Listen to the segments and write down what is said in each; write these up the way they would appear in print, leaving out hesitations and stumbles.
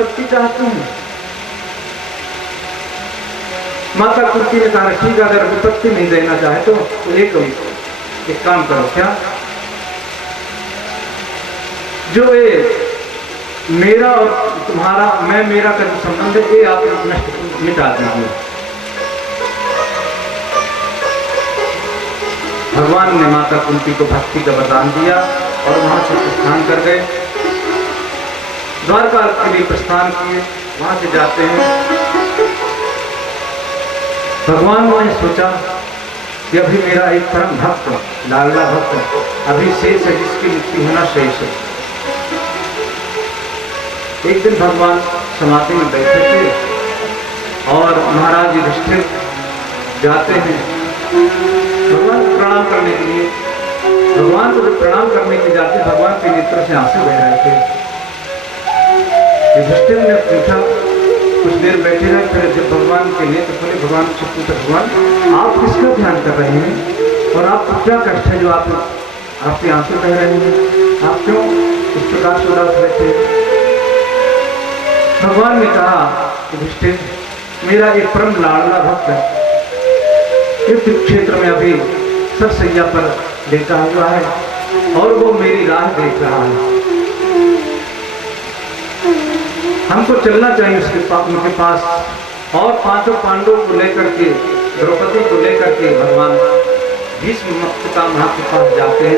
रघुपति चाहती हूँ। माता कुंती ने कहा ठीक है, अगर रघुपति नहीं देना चाहे तो एक काम करो, क्या जो ये मेरा और तुम्हारा मेरा का जो संबंध है ये आप नष्ट मिटा दीजिए। भगवान ने माता कुंती को भक्ति का वरदान दिया और वहां से प्रस्थान कर गए। द्वारका के लिए प्रस्थान किए, वहां से जाते हैं। भगवान ने सोचा कि अभी मेरा एक परम भक्त लाडला भक्त अभी शेष है, जिसकी मुक्ति होना शेष है। एक दिन भगवान समाधि में बैठे थे और महाराज युधिष्ठिर जाते हैं भगवान को प्रणाम करने के लिए। भगवान को जब प्रणाम करने के जाते भगवान के नेत्र से आंसू बह रहे थे। युधिष्ठिर ने पूछा, कुछ देर बैठे रहे, फिर जब भगवान के नेत्र खुले भगवान से पूछा, भगवान आप किसका ध्यान कर रहे हैं और आपको क्या कष्ट है जो आपके आंसू बह रहे हैं, आप क्यों इस प्रकार से उदास बैठे? भगवान ने कहा, युधिष्ठिर मेरा एक परम लाडला भक्त है, युद्ध क्षेत्र में अभी सरसैया पर लेटा हुआ है और वो मेरी राह देख रहा है। हमको चलना चाहिए उनके पास। और पांचों पांडवों को लेकर के, द्रौपदी को लेकर के भगवान भीष्म पितामह के पास जाते हैं।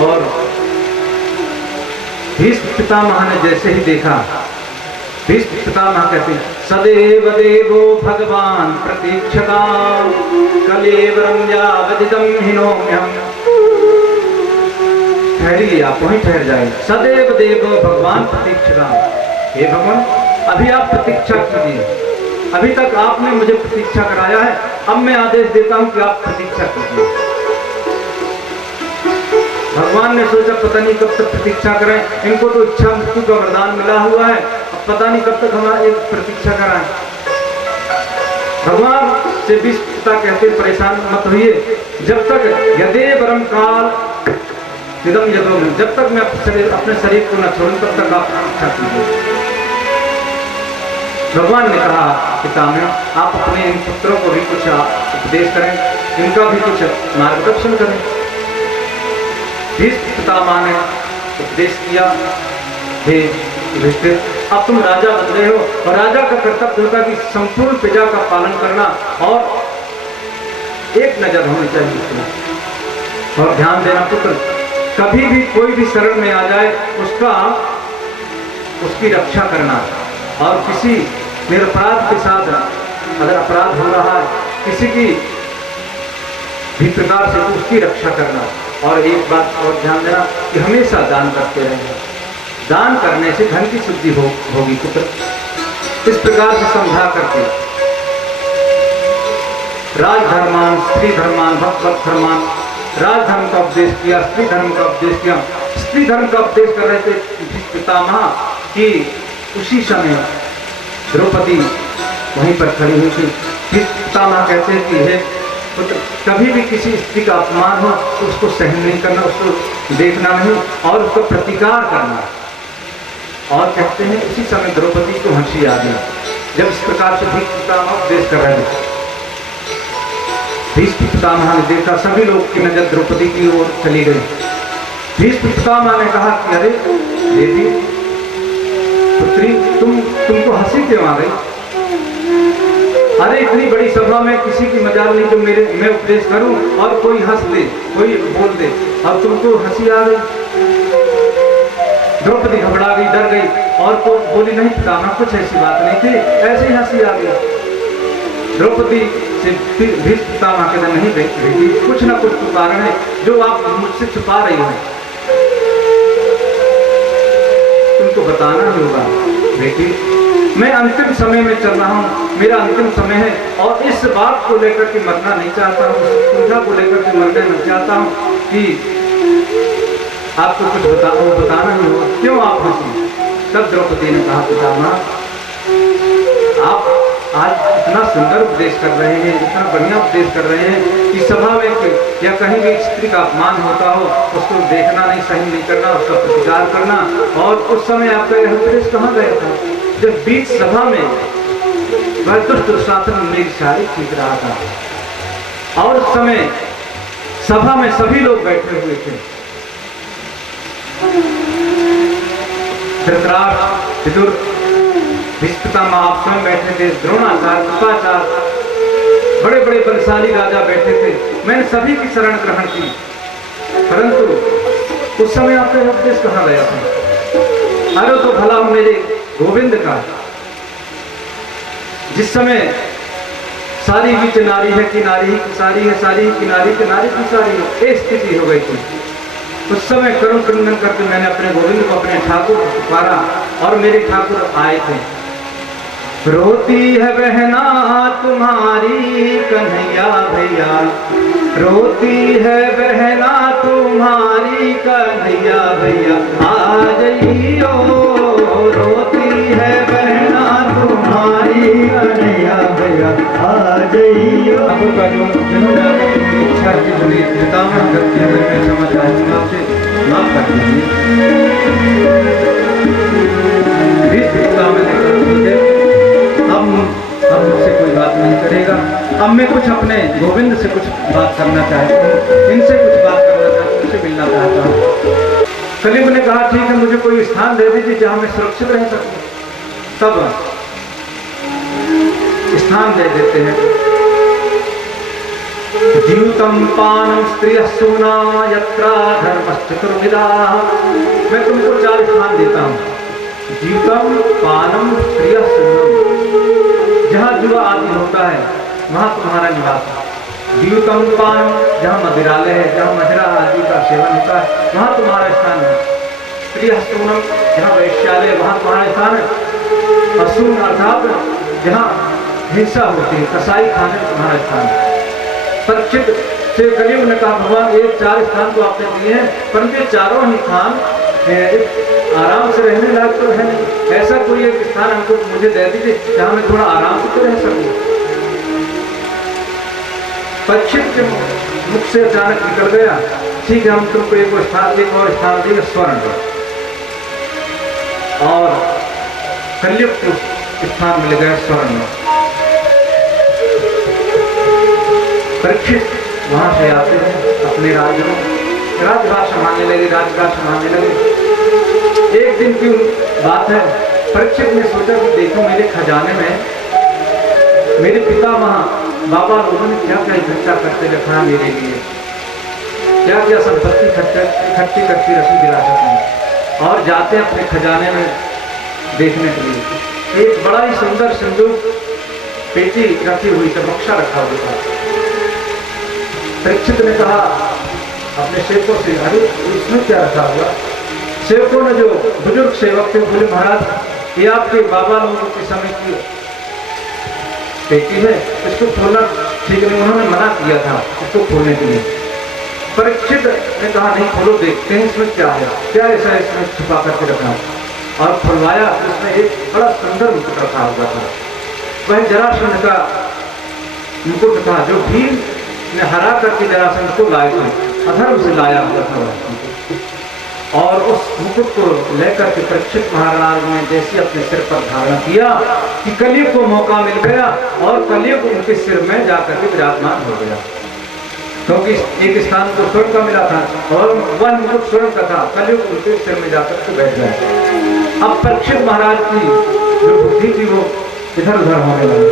और भीष्म पितामह ने जैसे ही देखा, भीष्म पितामह कहते हैं, सदैव देवो भगवान प्रतीक्षता कलेवरम यावदिदं हिनोम्यहम्। ठहरिए, आप वहीं ठहर जाए। सदैव देवो भगवान प्रतीक्षता, हे भगवान अभी आप प्रतीक्षा कीजिए, अभी तक आपने मुझे प्रतीक्षा कराया है, अब मैं आदेश देता हूं कि आप प्रतीक्षा कीजिए। भगवान ने सोचा पता नहीं कब तक प्रतीक्षा करें, इनको तो इच्छा मृत्यु का वरदान मिला हुआ है, अब पता नहीं कब तक हमारा एक प्रतीक्षा कराएं। भगवान से भीष्म पिता कहते परेशान मत होइए, जब तक यदेवरम काल इदं यदोम, जब तक मैं अपने शरीर को न छोड़ूं तब तक आप प्रतीक्षा कीजिए। भगवान ने कहा, पितामह आप अपने इन पुत्रों को भी कुछ उपदेश करें, इनका भी कुछ मार्गदर्शन करें। भीष्म पितामह ने उपदेश किया, हे युधिष्ठिर अब तुम राजा बन गए हो और राजा का कर्तव्य होता कि संपूर्ण प्रजा का पालन करना और एक नजर होनी चाहिए उसमें। और ध्यान देना पुत्र, कभी भी कोई भी शरण में आ जाए उसकी रक्षा करना, और किसी निरपराध के साथ अगर अपराध हो रहा है किसी की भी प्रकार से तो उसकी रक्षा करना। और एक बात और ध्यान देना कि हमेशा दान करते रहेंगे, दान करने से धन की शुद्धि होगी पुत्र। इस प्रकार से समझा करके राजधर्मान स्त्री धर्मान भक्त धर्मान, राजधर्म का उपदेश किया, स्त्री धर्म का उपदेश किया। स्त्री धर्म का उपदेश कर रहे थे पितामह कि उसी समय द्रौपदी वहीं पर खड़ी हुई थी। पितामह कहते हैं कि हे पुत्र कभी भी किसी स्त्री का अपमान हो तो उसको सहन नहीं करना, उसको देखना नहीं और उसका प्रतिकार करना। और कहते हैं उसी समय द्रौपदी को हंसी आ गई जब इस प्रकार से भीष्म पितामह उपदेश कर रहे थे। भीष्म पितामह ने देखा, सभी लोग की नजर द्रौपदी की ओर चली गई। भीष्म पितामह ने कहा कि अरे देवी पुत्री तुमको हंसी क्यों आ गई? अरे इतनी बड़ी सभा में किसी की मजाल नहीं जो मैं उपदेश करूं और कोई हंस दे, कोई बोल दे, अब तुमको हंसी आ गई। द्रौपदी घबरा गई, डर गई और तो बोली नहीं पितामह कुछ ऐसी बात नहीं थी, ऐसे ही हंसी आ गई। द्रौपदी से भीष्म पितामह के नहीं बेटी, कुछ ना कुछ तो कारण है जो आप मुझसे छुपा रही हो, तुमको बताना ही होगा। बेटी मैं अंतिम समय में चल रहा हूँ, मेरा अंतिम समय है और इस बात को लेकर के मरना नहीं चाहता हूँ, इस पूजा को लेकर के मरना नहीं चाहता हूँ कि आपको कुछ बताना ही होगा, क्यों आप हंसी? तब द्रौपदी ने कहा पितामह आप आज इतना सुंदर उपदेश कर रहे हैं, इतना बढ़िया उपदेश कर रहे हैं कि सभा में या कहीं भी स्त्री का अपमान होता हो उसको देखना नहीं, सहन नहीं करना, उसका प्रतिकार करना। और उस समय आपका यह उपदेश कहाँ गया था? जब बीच सभा में वह दुष्ट शासन मेरी शादी खींच रहा था और उस समय सभा में सभी लोग बैठे हुए थे। धृतराष्ट्र, विदुर, भीष्म आप स्वयं बैठे थे, द्रोणाचार्य, कृपाचार्य, बड़े बड़े बलशाली राजा बैठे थे। मैंने सभी की शरण ग्रहण की, परंतु उस समय आपका उपदेश कहाँ गया था? अरे तो भला मेरे गोविंद का, जिस समय सारी बीच नारी है कि नारी ही की सारी है, सारी ही की नारी की सारी है, ये स्थिति हो गई थी। उस समय करुण क्रंदन करके मैंने अपने गोविंद को, अपने ठाकुर को पुकारा और मेरे ठाकुर आए थे। रोती है बहना तुम्हारी कन्हैया भैया, रोती है बहना तुम्हारी कन्हैया भैया, आ जाइयो। रोती है बहना तुम्हारी कन्हैया भैया, आ जाइयो। आपका जो जिन्होंने अपनी इच्छा की बड़ी पितामह करती है, मैं समझ आऊंगा आपसे माफ कर दीजिए। अब मुझसे कोई बात नहीं करेगा। अब मैं कुछ अपने गोविंद से कुछ बात करना चाहता हूँ, इनसे कुछ बात करना चाहता हूँ, उनसे मिलना चाहता हूँ। कलिंग ने कहा ठीक है, मुझे कोई स्थान दे दीजिए जहाँ मैं सुरक्षित रह सकूँ। तब स्थान दे देते हैं। जीवितम पानम स्त्रियः सूना यत्रा धर्मश्चतुर्विधा। मैं तुमको 4 स्थान देता हूँ। जीवितम पानम स्त्रियः सूनम, जहाँ जुआ आदि होता है वहाँ तुम्हारा निवास है। जीवितम पानम, जहाँ मदिरालय है, जहाँ मदिरा आदि का सेवन होता है वहाँ तुम्हारा स्थान है। स्त्रियः सूनम, जहाँ वैश्यालय वहाँ तुम्हारा स्थान है। असून अर्थात जहाँ हिंसा होती है, कसाई खाने में तुम्हारा स्थान है। परीक्षित से कलियुग ने कहा भगवान ये 4 स्थान तो आपने दिए हैं, परंतु ये चारों ही स्थान आराम से रहने लायक तो है नहीं। ऐसा कोई एक स्थान हमको मुझे दे दीजिए जहाँ मैं थोड़ा आराम से तो रह सकूं। परीक्षित के मुख से अचानक निकल गया, ठीक है हम तुमको एक और स्थान देंगे स्वर्ण। और कलियुग को स्थान मिल गया स्वर्ण। परीक्षित वहां से आते हैं अपने राज्य में, राजभाष संभालने लगे, राजभाष संभालने लगे। एक दिन की बात है, परीक्षित ने सोचा कि देखो मेरे खजाने में मेरे पितामह बाबा लोगों ने क्या क्या इकट्ठा करते रखा है मेरे लिए, क्या क्या संपत्ति इकट्ठी करती रखी विरासत में। और जाते हैं अपने खजाने में देखने के लिए। एक बड़ा ही सुंदर सिंदूक पेटी रखी हुई थी, बक्सा रखा हुआ था। परीक्षित ने कहा अपने सेवकों से, अरे इसमें क्या रखा हुआ? सेवकों ने, जो बुजुर्ग सेवक थे, बोले महाराज ये आपके बाबा लोगों के समय की पेटी है, इसको खोलना ठीक नहीं। उन्होंने मना किया था इसको खोलने के लिए। परीक्षित ने कहा नहीं खोलो, देखते हैं इसमें क्या है, क्या ऐसा इसमें छुपा करके रखा। और खुलवाया, उसमें एक बड़ा सुंदर मुकुट रखा हुआ था। वह जरासंध का मुकुट था, जो भीम ने हरा करके जरासंध को लाए थे, अधर्म से लाया हुआ था। और उस मुकुट को लेकर के परीक्षित महाराज ने जैसे अपने सिर पर धारण किया कि कलियुग को मौका मिल गया और कलियुग उनके सिर में जाकर के विराजमान हो गया। क्योंकि एक स्थान को स्वर्ण का मिला था और वह मुकुट स्वर्ण का था, कलियुग उनके सिर में जाकर के बैठ गया। अब परीक्षित महाराज की जो बुद्धि थी वो इधर उधर होने लगी।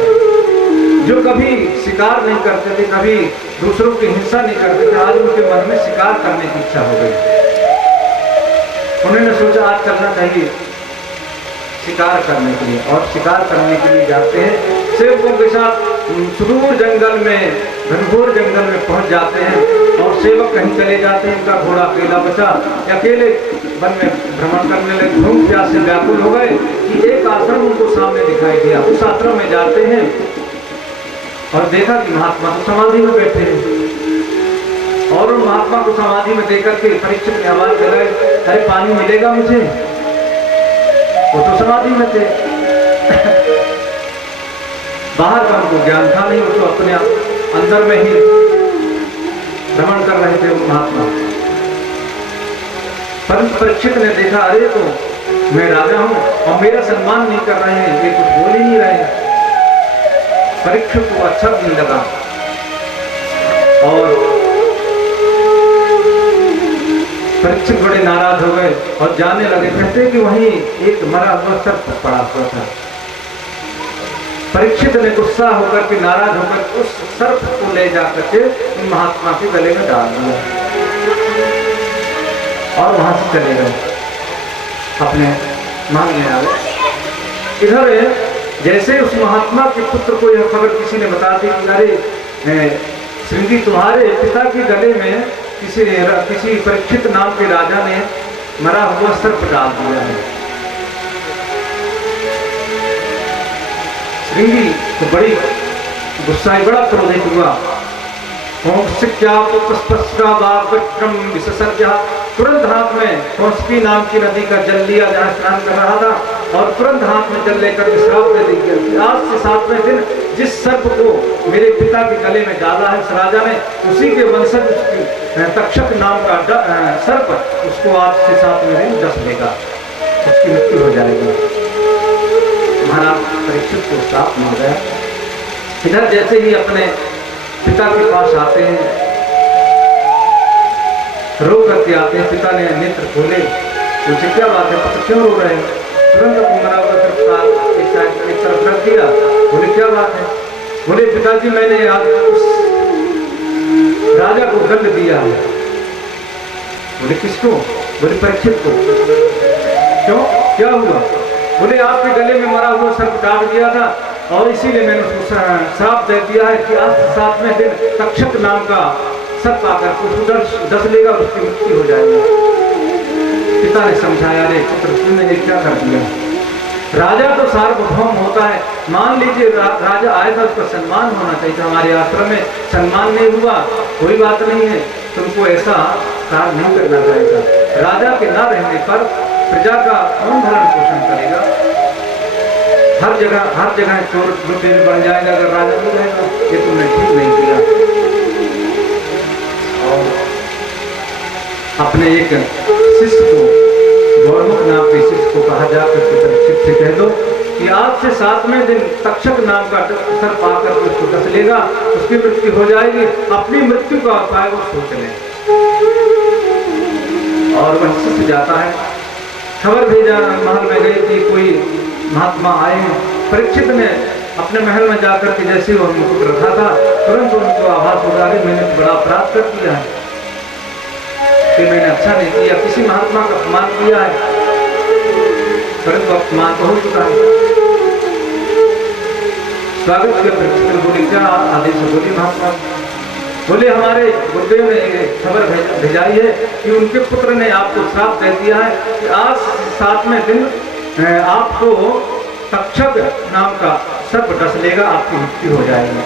जो कभी शिकार नहीं करते थे, कभी दूसरों की हिंसा नहीं करते थे, आज उनके मन में शिकार करने की इच्छा हो गई। उन्होंने सोचा आज करना चाहिए शिकार करने के लिए, और शिकार करने के लिए जाते हैं सेवकों के साथ सुदूर जंगल में, घनघोर जंगल में पहुंच जाते हैं। और सेवक कहीं चले जाते हैं, उनका घोड़ा अकेला बचा, अकेले वन में भ्रमण करने लगे, घूम प्यास से व्याकुल हो गए कि एक आश्रम उनको सामने दिखाई दिया। उस आश्रम में जाते हैं और देखा कि महात्मा तो समाधि में बैठे हैं। और उन महात्मा को समाधि में देकर के परीक्षित ने आवाज लगाई, अरे पानी मिलेगा मुझे? वो तो समाधि में थे। बाहर का उनको ज्ञान था नहीं, वो तो अपने अंदर में ही भ्रमण कर रहे थे महात्मा। परंतु परीक्षित ने देखा, अरे तो मैं राजा हूं और मेरा सम्मान नहीं कर रहे हैं, ये कुछ बोल ही नहीं रहे हैं। परीक्षित को अच्छा नहीं लगा और परीक्षित बड़े नाराज हो गए और जाने लगे। कहते कि वहीं एक मरा हुआ सर्प पड़ा हुआ था। परीक्षित ने गुस्सा होकर के, नाराज होकर उस सर्प को ले जाकर के महात्मा के गले में डाल दिया और वहां से चले गए अपने महल में आ गए। इधर जैसे उस महात्मा के पुत्र को यह खबर किसी ने बता दी कि अरे श्रृंगी, तुम्हारे पिता के गले में किसी परीक्षित नाम के राजा ने मरा हुआ सर्प डाल दिया है। श्रृंगी तो बड़ी गुस्साई, बड़ा क्रोधित हुआ। तुरंत हाथ में कौशकी नाम की नदी का जल लिया, जहाँ स्नान कर रहा था, और तुरंत हाथ में जल लेकर श्राप दे दिया। आज से 7वें दिन जिस सर्प को मेरे पिता के गले में डाला है उस राजा ने, उसी के वंशज तक्षक नाम का सर्प उसको आज से 7वें दिन डस लेगा, उसकी मृत्यु हो जाएगी। महाराज परीक्षित को श्राप मिल गया। इधर जैसे ही अपने पिता के पास आते हैं, रो करके आते हैं, पिता ने नेत्र खोले, पूछे क्या बात है पुत्र, क्यों रो रहे हैं? तुरंत अपनी मरा हुआ सर्प एक तरफ रख दिया। बोले क्या बात है? बोले पिताजी, मैंने आज उस राजा को दंड दिया है। बोले किसको? बोले परीक्षित को। क्यों, क्या हुआ? बोले आपके गले में मरा हुआ सर्प काट दिया था और इसीलिए मैंने उसको श्राप दे दिया है कि आज 7वें दिन तक्षक नाम का सर्प आकर उसको डस लेगा और उसकी मृत्यु हो जाएगी। पिता ने समझाया, अरे पुत्र तुमने ये क्या कर दिया? राजा तो सार्वभौम होता है, मान लीजिए राजा आया था, उसका सम्मान होना चाहिए। हमारे आश्रम में सम्मान नहीं हुआ, कोई बात नहीं है, तुमको ऐसा कार्य नहीं करना चाहिए। राजा के न रहने पर प्रजा का कौन भरण पोषण करेगा? हर जगह चोर लुटेरे बढ़ जाएगा अगर राजा नहीं रहेगा। ये तुमने ठीक नहीं किया। और अपने एक शिष्य को, गौरमुख नाम के शिष्य को कहा जाकर परीक्षित से कह दो कि आज से 7वें दिन तक्षक नाम का सर्प आकर उसको डस लेगा, उसकी मृत्यु हो जाएगी। अपनी मृत्यु का उपाय वो सोच लें। और वह शिष्य जाता है, खबर भेजा महल में गई कि कोई महात्मा आए हैं। परीक्षित ने अपने महल में जाकर के जैसे वो मुकुट रखा था, तुरंत उनको आवाज उठा दी, मैंने बड़ा अपराध कर दिया है कि मैंने अच्छा नहीं किया, किसी महात्मा का अपमान किया है, परंतु अपमान तो हो चुका है। स्वागत किया परीक्षित ने। बोले क्या आदेश? बोली महात्मा, बोले हमारे गुरुदेव ने खबर भेजाई है कि उनके पुत्र ने आपको श्राप दे दिया है कि आज 7वें दिन आपको तक्षक नाम का सर्प डस लेगा, आपकी मृत्यु हो जाएगी।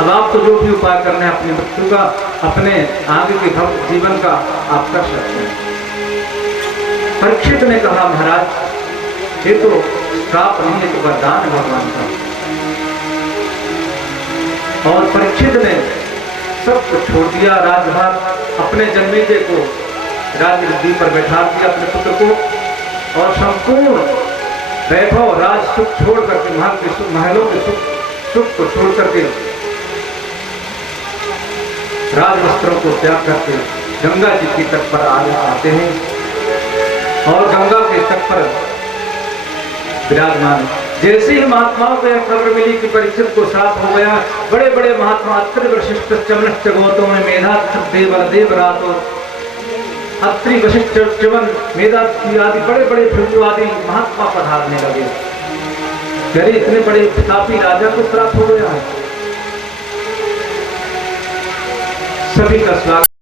अब आपको जो भी उपाय करना है अपनी मृत्यु का, अपने आगे के भक्त जीवन का आप कर सकते हैं। परीक्षित ने कहा, महाराज ये तो श्राप नहीं है, तो वरदान है भगवान का। और परीक्षित ने सब कुछ छोड़ दिया, राजभार, अपने जन्मेजय को राजगद्दी पर बैठा दिया, अपने पुत्र को, और संपूर्ण वैभव राज सुख छोड़ करके, महलों के सुख को छोड़ करके, राजवस्त्रों को त्याग करके गंगा जी के तट पर आते हैं और गंगा के तट पर विराजमान। जैसे ही महात्माओं को यह खबर मिली कि परीक्षित को श्राप हो गया, बड़े बड़े महात्मा अत्रि वशिष्ठ चमनश्च गौतम ने मेधा देवरातो, अत्रि वशिष्ठ च्यवन मेधा आदि बड़े बड़े भृगुवादी महात्मा पधारने लगे। अरे इतने बड़े प्रतापी राजा को श्राप हो गया है। सभी का स्वागत।